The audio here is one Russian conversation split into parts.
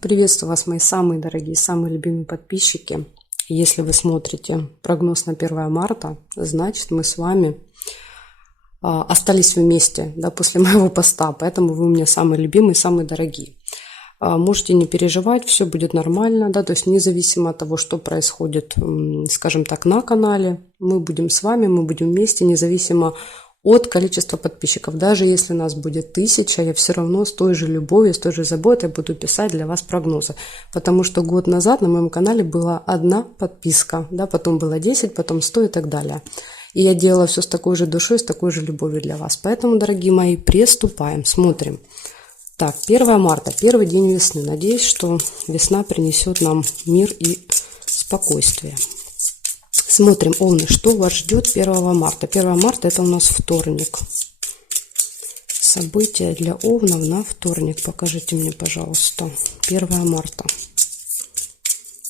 Приветствую вас, мои самые дорогие, самые любимые подписчики. Если вы смотрите прогноз на 1 марта, значит мы с вами остались вместе, да, после моего поста, поэтому вы у меня самые любимые, самые дорогие. Можете не переживать, все будет нормально, да, то есть независимо от того, что происходит, скажем так, на канале, мы будем с вами, мы будем вместе, независимо от количества подписчиков. Даже если нас будет 1000, я все равно с той же любовью, с той же заботой буду писать для вас прогнозы. Потому что год назад на моем канале была одна подписка, да, потом было 10, потом 100 и так далее. И я делала все с такой же душой, с такой же любовью для вас. Поэтому, дорогие мои, приступаем, смотрим. Так, 1 марта, первый день весны. Надеюсь, что весна принесет нам мир и спокойствие. Смотрим, Овны, что вас ждет 1 марта. 1 марта это у нас вторник. События для Овнов на вторник. Покажите мне, пожалуйста. 1 марта.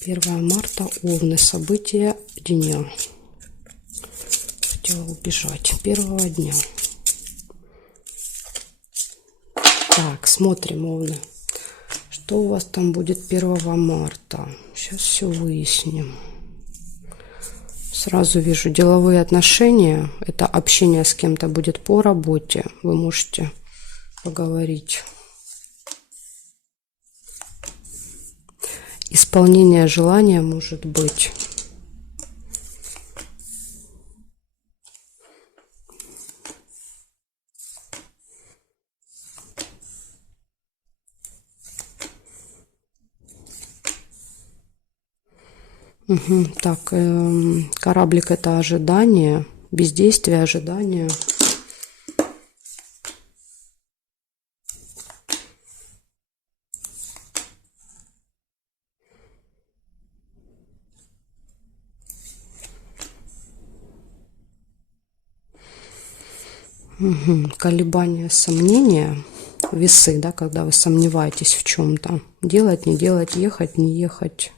1 марта, Овны. События дня. Хотела убежать. Первого дня. Так, смотрим, Овны. Что у вас там будет 1 марта? Сейчас все выясним. Сразу вижу деловые отношения. Это общение с кем-то будет по работе. Вы можете поговорить. Исполнение желания может быть. Угу. Так, кораблик это ожидание, бездействие, ожидание. Угу. Колебания, сомнения, весы, да, когда вы сомневаетесь в чем-то. Делать, не делать, ехать, не ехать.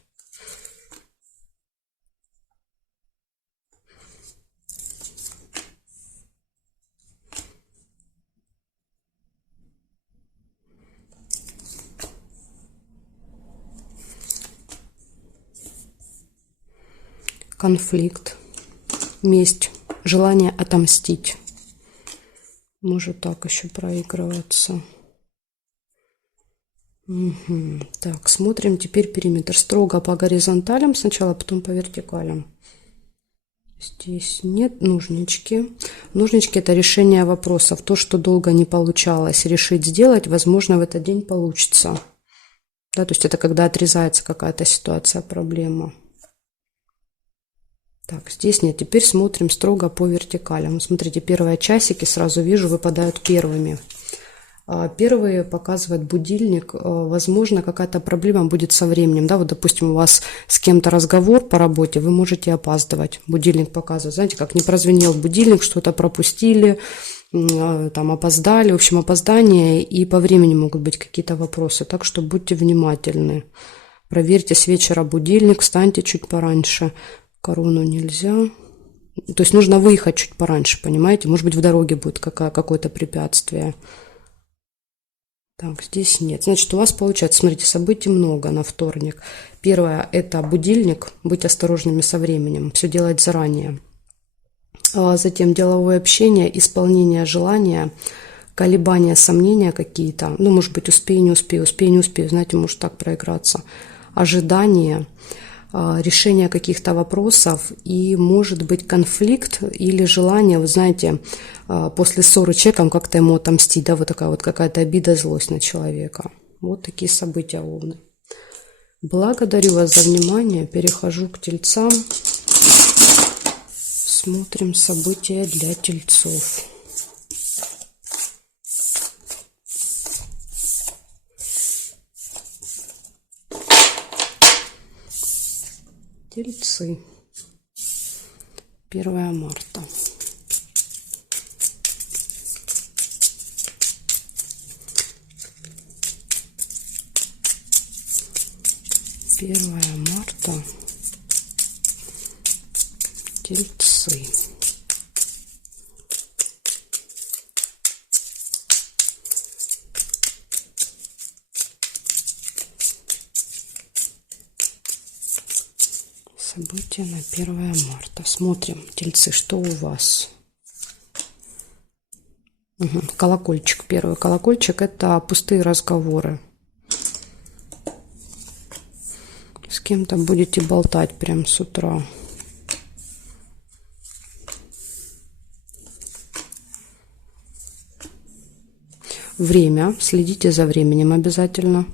Конфликт, месть, желание отомстить. Может так еще проигрываться. Угу. Так, смотрим теперь периметр. Строго по горизонталям сначала, потом по вертикалям. Здесь нет ножнички. Ножнички это решение вопросов. То, что долго не получалось решить сделать, возможно, в этот день получится. Да, то есть это когда отрезается какая-то ситуация, проблема. Так, здесь нет. Теперь смотрим строго по вертикалям. Смотрите, первые часики, сразу вижу, выпадают первыми. Первые показывает будильник. Возможно, какая-то проблема будет со временем. Да, вот, допустим, у вас с кем-то разговор по работе, вы можете опаздывать. Будильник показывает. Знаете, как не прозвенел будильник, что-то пропустили, там опоздали. В общем, опоздание, и по времени могут быть какие-то вопросы. Так что будьте внимательны. Проверьте с вечера будильник, встаньте чуть пораньше. Корону нельзя. То есть нужно выехать чуть пораньше, понимаете? Может быть, в дороге будет какое-то препятствие. Так, здесь нет. Значит, у вас получается, смотрите, событий много на вторник. Первое – это будильник, быть осторожными со временем, все делать заранее. Затем деловое общение, исполнение желания, колебания, сомнения какие-то. Ну, может быть, успею, не успею, успею, не успею. Знаете, может так проиграться. Ожидание, решение каких-то вопросов, и может быть конфликт или желание, вы знаете, после ссоры с человеком как-то ему отомстить, да, вот такая вот какая-то обида, злость на человека. Вот такие события, Овны. Благодарю вас за внимание, перехожу к тельцам, смотрим события для тельцов. Тельцы. 1 марта. Первое марта. Тельцы. События на 1 марта. Смотрим, тельцы, что у вас? Угу. Колокольчик. Первый колокольчик – это пустые разговоры. С кем-то будете болтать прям с утра. Время. Следите за временем обязательно.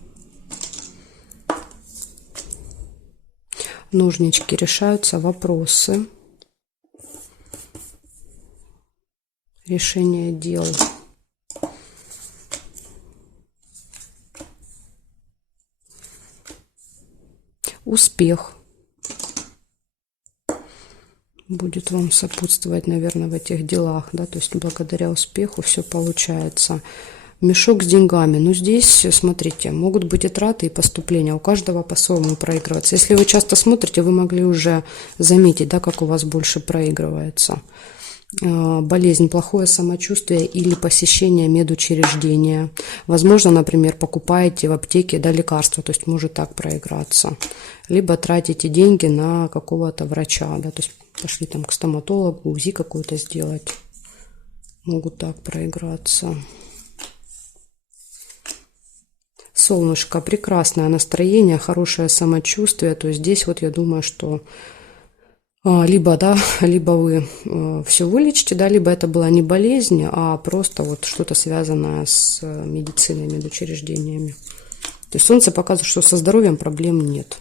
Ножнички. Решаются вопросы. Решение дел. Успех будет вам сопутствовать, наверное, в этих делах, да, то есть благодаря успеху все получается. Мешок с деньгами. Ну, здесь, смотрите, могут быть и траты, и поступления. У каждого по-своему проигрывается. Если вы часто смотрите, вы могли уже заметить, да, как у вас больше проигрывается. Болезнь, плохое самочувствие или посещение медучреждения. Возможно, например, покупаете в аптеке, да, лекарства, то есть может так проиграться. Либо тратите деньги на какого-то врача, да, то есть пошли там к стоматологу, УЗИ какую-то сделать. Могут так проиграться. Солнышко, прекрасное настроение, хорошее самочувствие. То есть здесь вот я думаю, что либо, да, либо вы все вылечите, да, либо это была не болезнь, а просто вот что-то связанное с медициной, медучреждениями. То есть солнце показывает, что со здоровьем проблем нет.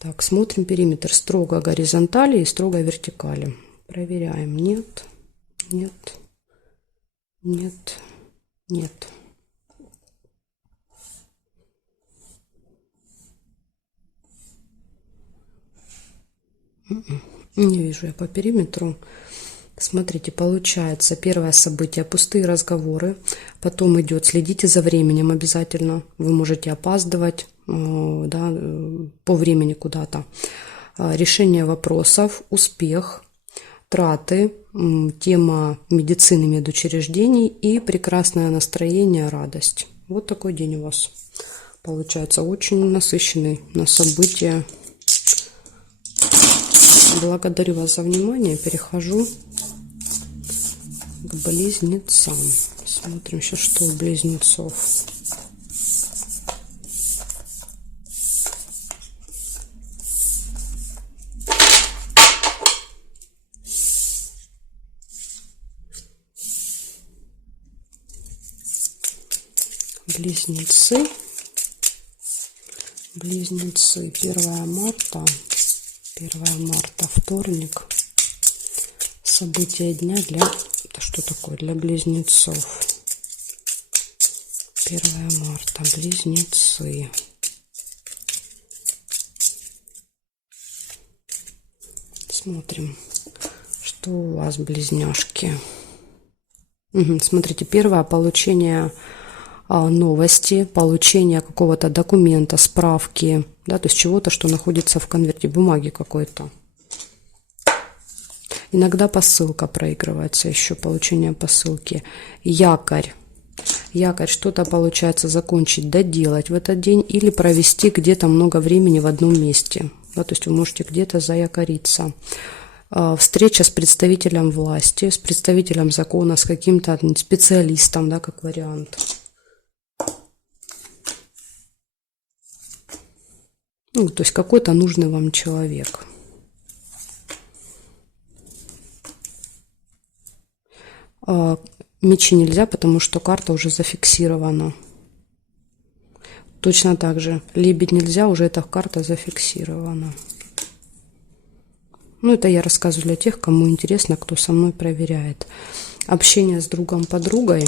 Так, смотрим периметр. Строго горизонтали и строго вертикали. Проверяем. Нет, нет, нет, нет. Не вижу я по периметру. Смотрите, получается первое событие — пустые разговоры. Потом идет следите за временем обязательно. Вы можете опаздывать, да, по времени куда-то. Решение вопросов, успех, траты, тема медицины, медучреждений и прекрасное настроение, радость. Вот такой день у вас получается. Очень насыщенный на события. Благодарю вас за внимание. Перехожу к близнецам. Смотрим сейчас, что у близнецов. Близнецы. Близнецы. 1 марта. 1 марта, вторник. События дня для... Это что такое? Для близнецов. 1 марта. Близнецы. Смотрим, что у вас, близняшки. Угу, смотрите, первое — получение новости, получение какого-то документа, справки, да, то есть чего-то, что находится в конверте, бумаги какой-то. Иногда посылка проигрывается, еще получение посылки. Якорь. Якорь, что-то получается закончить, доделать в этот день или провести где-то много времени в одном месте. Да, то есть вы можете где-то заякориться. Встреча с представителем власти, с представителем закона, с каким-то специалистом, да, как вариант. Ну, то есть какой-то нужный вам человек. Мечи нельзя, потому что карта уже зафиксирована. Точно так же лебедь нельзя, уже эта карта зафиксирована. Ну, это я рассказываю для тех, кому интересно, кто со мной проверяет. Общение с другом, подругой.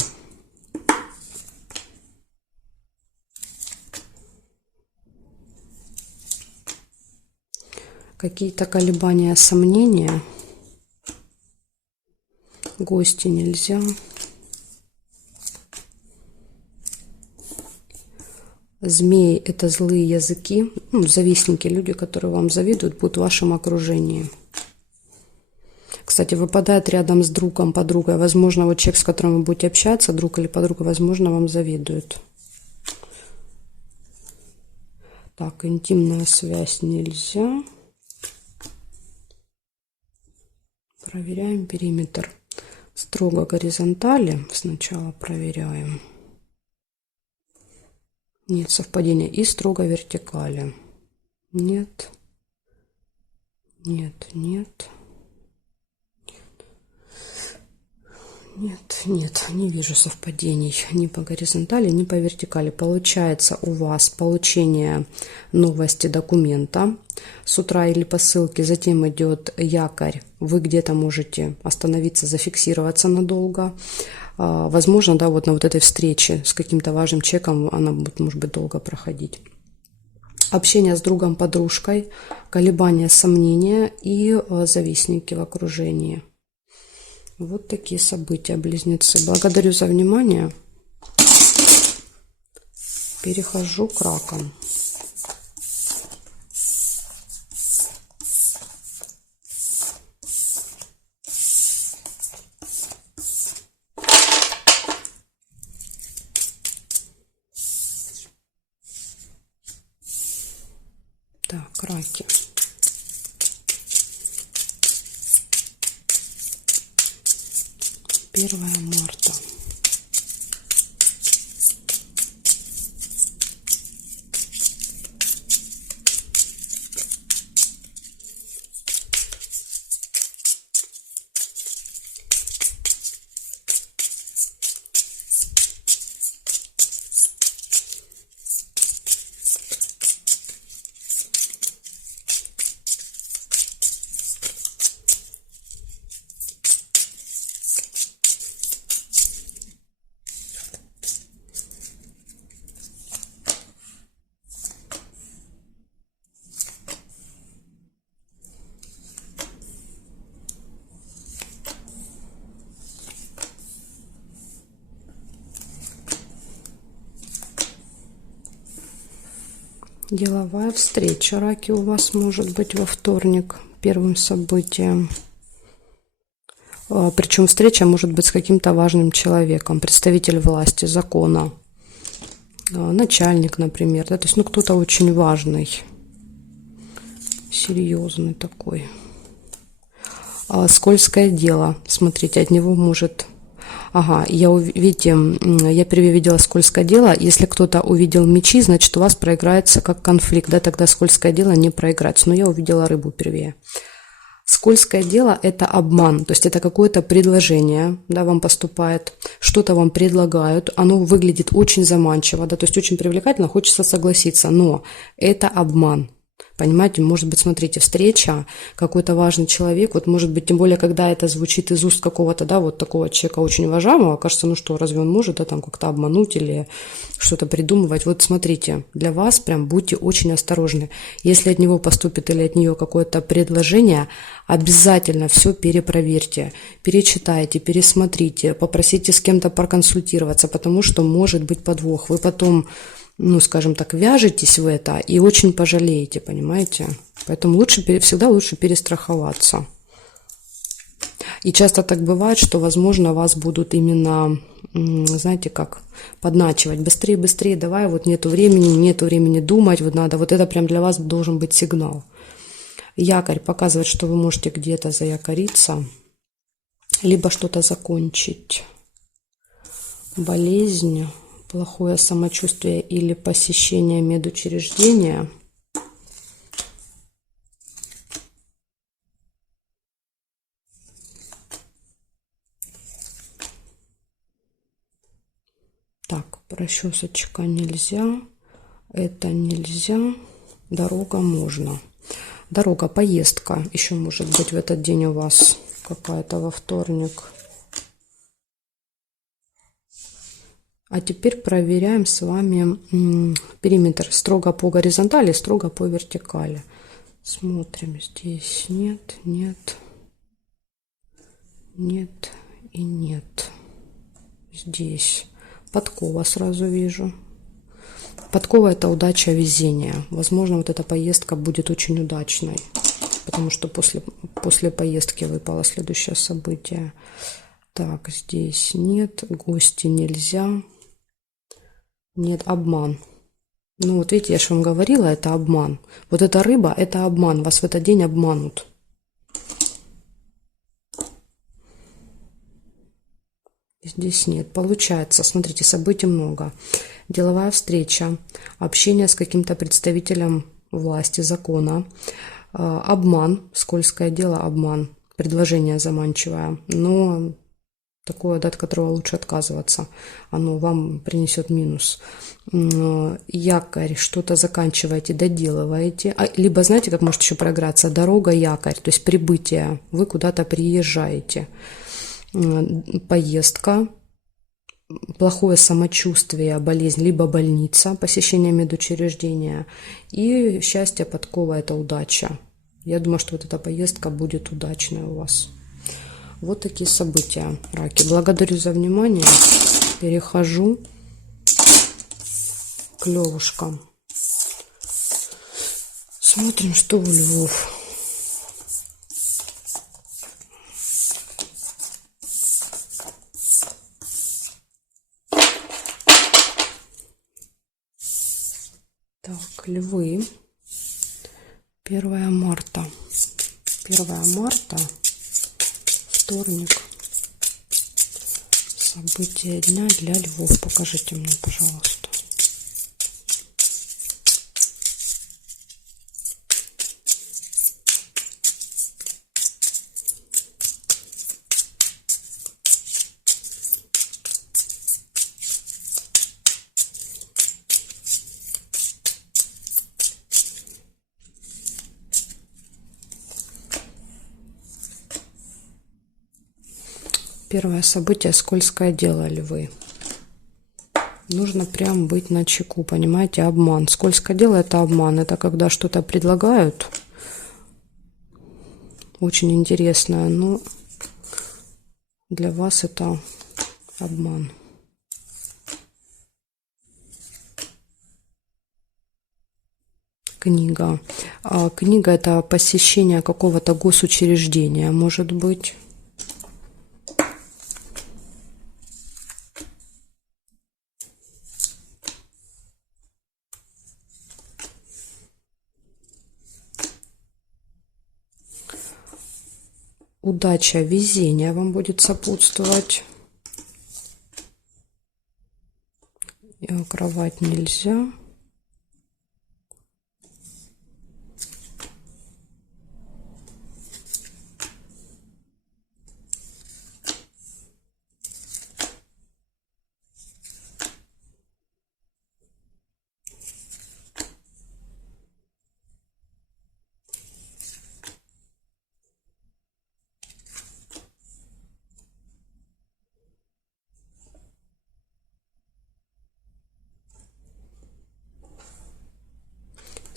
Какие-то колебания, сомнения. Гости нельзя. Змеи — это злые языки. Ну, завистники, люди, которые вам завидуют, будут в вашем окружении. Кстати, выпадает рядом с другом, подругой. Возможно, вот человек, с которым вы будете общаться, друг или подруга, возможно, вам завидует. Так, интимная связь нельзя. Проверяем периметр. Строго горизонтали сначала проверяем. Нет совпадения. И строго вертикали. Нет. Нет, нет. Нет, не вижу совпадений ни по горизонтали, ни по вертикали. Получается у вас получение новости документа с утра или по ссылке, затем идет якорь, вы где-то можете остановиться, зафиксироваться надолго. Возможно, да, вот на вот этой встрече с каким-то важным человеком она будет, может быть, долго проходить. Общение с другом, подружкой, колебания, сомнения и завистники в окружении. Вот такие события, близнецы. Благодарю за внимание. Перехожу к ракам. Так, раки. Первое марта. Деловая встреча, раки, у вас может быть во вторник первым событием. Причем встреча может быть с каким-то важным человеком, представитель власти, закона, начальник, например. Да? То есть, ну, кто-то очень важный, серьезный такой. Скользкое дело, смотрите, от него может... Ага, видите, я первее видела скользкое дело. Если кто-то увидел мечи, значит, у вас проиграется как конфликт, да, тогда скользкое дело не проиграется. Но я увидела рыбу первее. Скользкое дело – это обман, то есть это какое-то предложение, да, вам поступает, что-то вам предлагают, оно выглядит очень заманчиво, да, то есть очень привлекательно, хочется согласиться, но это обман. Понимаете, может быть, смотрите, встреча, какой-то важный человек, вот может быть, тем более, когда это звучит из уст какого-то, да, вот такого человека очень уважаемого, кажется, ну что, разве он может, да, там как-то обмануть или что-то придумывать. Вот смотрите, для вас прям будьте очень осторожны. Если от него поступит или от нее какое-то предложение, обязательно все перепроверьте, перечитайте, пересмотрите, попросите с кем-то проконсультироваться, потому что может быть подвох. Вы потом, ну, скажем так, вяжетесь в это и очень пожалеете, понимаете? Поэтому всегда лучше перестраховаться. И часто так бывает, что, возможно, вас будут именно, знаете, как подначивать. Быстрее, быстрее, давай, вот нету времени думать, вот надо. Вот это прям для вас должен быть сигнал. Якорь показывает, что вы можете где-то заякориться, либо что-то закончить. Болезнь, плохое самочувствие или посещение медучреждения. Так, расчесочка нельзя, это нельзя, дорога можно. Дорога, поездка еще может быть в этот день у вас какая-то во вторник. А теперь проверяем с вами периметр строго по горизонтали, строго по вертикали. Смотрим, здесь нет, нет, нет и нет. Здесь подкова сразу вижу. Подкова – это удача, везение. Возможно, вот эта поездка будет очень удачной, потому что после поездки выпало следующее событие. Так, здесь нет, гости нельзя. Нет, обман. Ну вот видите, я же вам говорила, это обман. Вот эта рыба, это обман. Вас в этот день обманут. Здесь нет. Получается, смотрите, событий много. Деловая встреча, общение с каким-то представителем власти, закона, обман, скользкое дело, обман, предложение заманчивое, но такое, да, от которого лучше отказываться, оно вам принесет минус. Якорь, что-то заканчиваете, доделываете, либо, знаете, как может еще проиграться, дорога, якорь, то есть прибытие, вы куда-то приезжаете, поездка, плохое самочувствие, болезнь, либо больница, посещение медучреждения, и счастье, подкова – это удача. Я думаю, что вот эта поездка будет удачной у вас. Вот такие события, раки. Благодарю за внимание. Перехожу к левушкам. Смотрим, что у львов. Так, львы. 1 марта. 1 марта. Вторник. События дня для львов. Покажите мне, пожалуйста. Первое событие – скользкое дело, львы. Нужно прям быть начеку, понимаете, обман. Скользкое дело – это обман. Это когда что-то предлагают, очень интересное, но для вас это обман. Книга. Книга – это посещение какого-то госучреждения, может быть. Удача, везение вам будет сопутствовать. Кровать нельзя.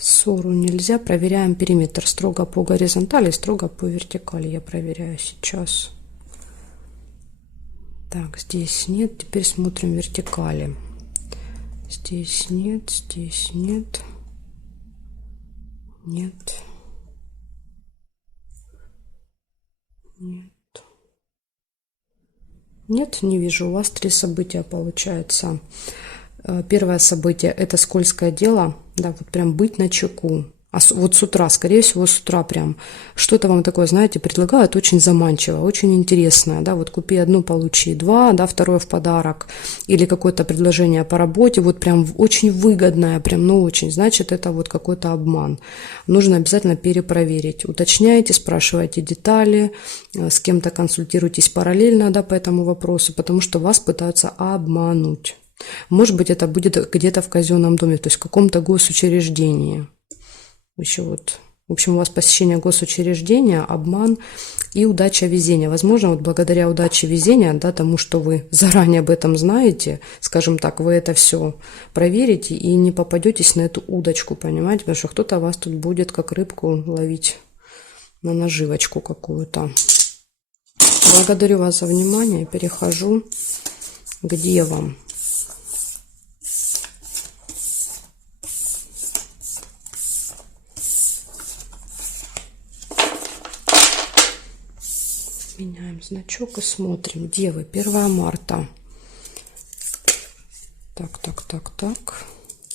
Ссору нельзя. Проверяем периметр строго по горизонтали, строго по вертикали. Я проверяю сейчас. Так, здесь нет. Теперь смотрим вертикали. Здесь нет, здесь нет. Нет. Нет. Нет, не вижу. У вас 3 события получается. Первое событие – это скользкое дело. Да, вот прям быть начеку. Вот с утра, скорее всего, с утра прям что-то вам такое, знаете, предлагают очень заманчиво, очень интересное. Да, вот купи одну, получи 2, да, второе в подарок. Или какое-то предложение по работе, вот прям очень выгодное, прям, ну очень. Значит, это вот какой-то обман. Нужно обязательно перепроверить. Уточняйте, спрашивайте детали, с кем-то консультируйтесь параллельно, да, по этому вопросу, потому что вас пытаются обмануть. Может быть, это будет где-то в казенном доме, то есть в каком-то госучреждении. Еще вот, в общем, у вас посещение госучреждения, обман и удача, везение. Возможно, вот благодаря удаче, везения, да, тому, что вы заранее об этом знаете, скажем так, вы это все проверите и не попадетесь на эту удочку, понимаете, потому что кто-то вас тут будет как рыбку ловить на наживочку какую-то. Благодарю вас за внимание. Перехожу к девам. Меняем значок и смотрим. Девы, 1 марта. Так.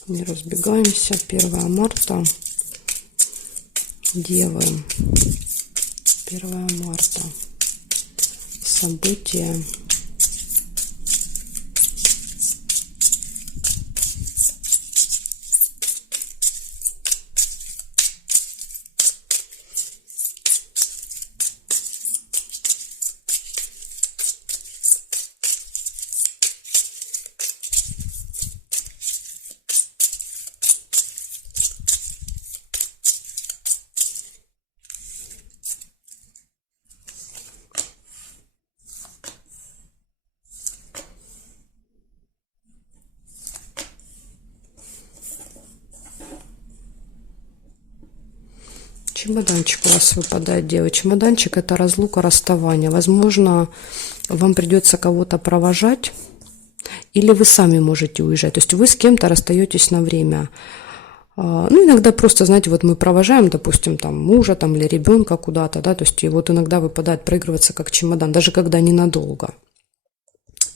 Не разбегаемся. 1 марта. Девы. 1 марта. События. Чемоданчик у вас выпадает, девы. Чемоданчик — это разлука, расставание. Возможно, вам придется кого-то провожать, или вы сами можете уезжать. То есть вы с кем-то расстаетесь на время. Ну, иногда просто, знаете, вот мы провожаем, допустим, там мужа там, или ребенка куда-то, да, то есть и вот иногда выпадает проигрываться как чемодан, даже когда ненадолго.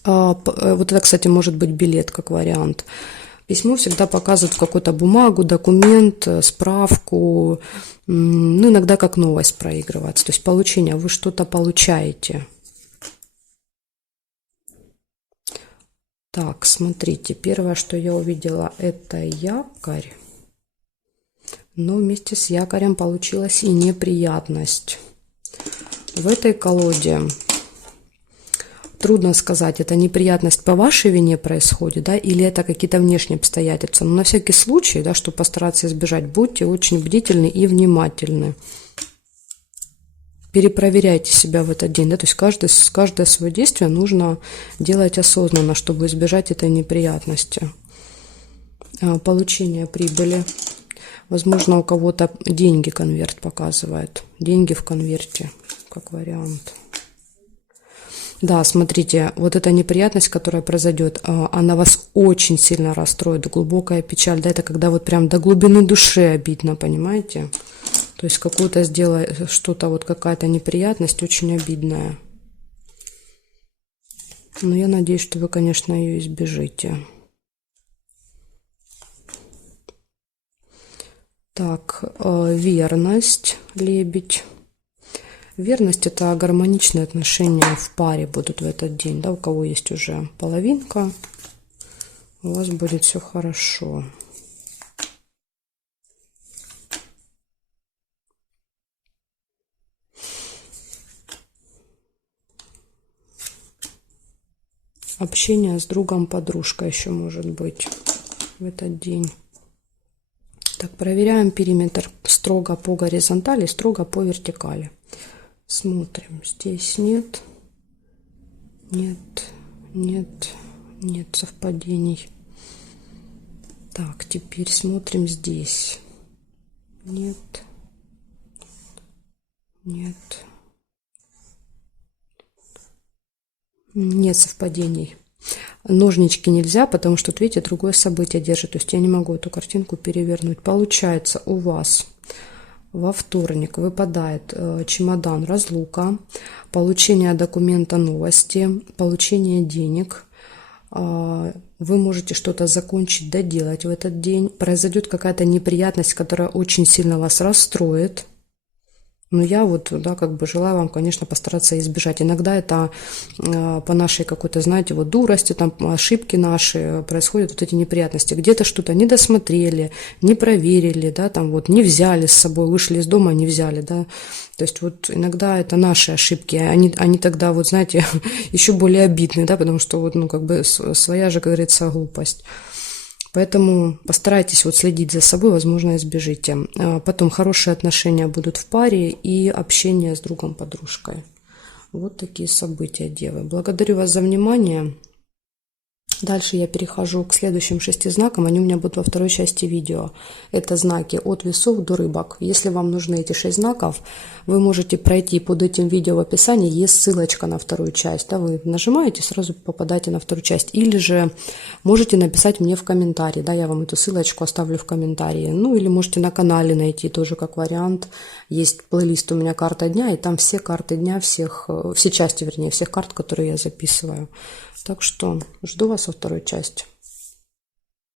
Вот это, кстати, может быть билет как вариант. Письмо всегда показывает какую-то бумагу, документ, справку, ну, иногда как новость проигрывается. То есть получение, вы что-то получаете. Так, смотрите, первое, что я увидела, это якорь. Но вместе с якорем получилась и неприятность. В этой колоде трудно сказать, это неприятность по вашей вине происходит, да, или это какие-то внешние обстоятельства. Но на всякий случай, да, чтобы постараться избежать, будьте очень бдительны и внимательны. Перепроверяйте себя в этот день, да, то есть каждое свое действие нужно делать осознанно, чтобы избежать этой неприятности. Получение прибыли. Возможно, у кого-то деньги конверт показывает. Деньги в конверте, как вариант. Да, смотрите, вот эта неприятность, которая произойдет, она вас очень сильно расстроит, глубокая печаль, да, это когда вот прям до глубины души обидно, понимаете? То есть какую-то сделать, что-то, вот какая-то неприятность очень обидная. Но я надеюсь, что вы, конечно, ее избежите. Так, верность, лебедь. Верность — это гармоничные отношения в паре будут в этот день, да, у кого есть уже половинка, у вас будет все хорошо. Общение с другом, подружкой еще может быть в этот день. Так, проверяем периметр строго по горизонтали, строго по вертикали. Смотрим, здесь нет, нет совпадений. Так, теперь смотрим здесь. Нет. Нет совпадений. Ножнички нельзя, потому что, видите, другое событие держит. То есть я не могу эту картинку перевернуть. Получается, у вас во вторник выпадает чемодан, разлука, получение документа, новости, получение денег. Вы можете что-то закончить, доделать в этот день. Произойдет какая-то неприятность, которая очень сильно вас расстроит. Но я вот, да, как бы желаю вам, конечно, постараться избежать. Иногда это по нашей какой-то, знаете, вот дурости, там, ошибки наши, происходят вот эти неприятности. Где-то что-то не досмотрели, не проверили, да, там вот не взяли с собой, вышли из дома, не взяли, да. То есть вот иногда это наши ошибки, они тогда, вот знаете, еще более обидны, да, потому что вот, ну, как бы своя же, как говорится, глупость. Поэтому постарайтесь вот следить за собой, возможно, избежите. Потом хорошие отношения будут в паре и общение с другом, подружкой. Вот такие события, девы. Благодарю вас за внимание. Дальше я перехожу к следующим 6 знакам. Они у меня будут во второй части видео. Это знаки от весов до рыбок. Если вам нужны эти 6 знаков, вы можете пройти под этим видео в описании. Есть ссылочка на вторую часть. Да, вы нажимаете, сразу попадаете на вторую часть. Или же можете написать мне в комментарии. Да, я вам эту ссылочку оставлю в комментарии. Ну или можете на канале найти тоже как вариант. Есть плейлист у меня «Карта дня», и там все карты дня, все части, вернее, всех карт, которые я записываю. Так что жду вас во второй части.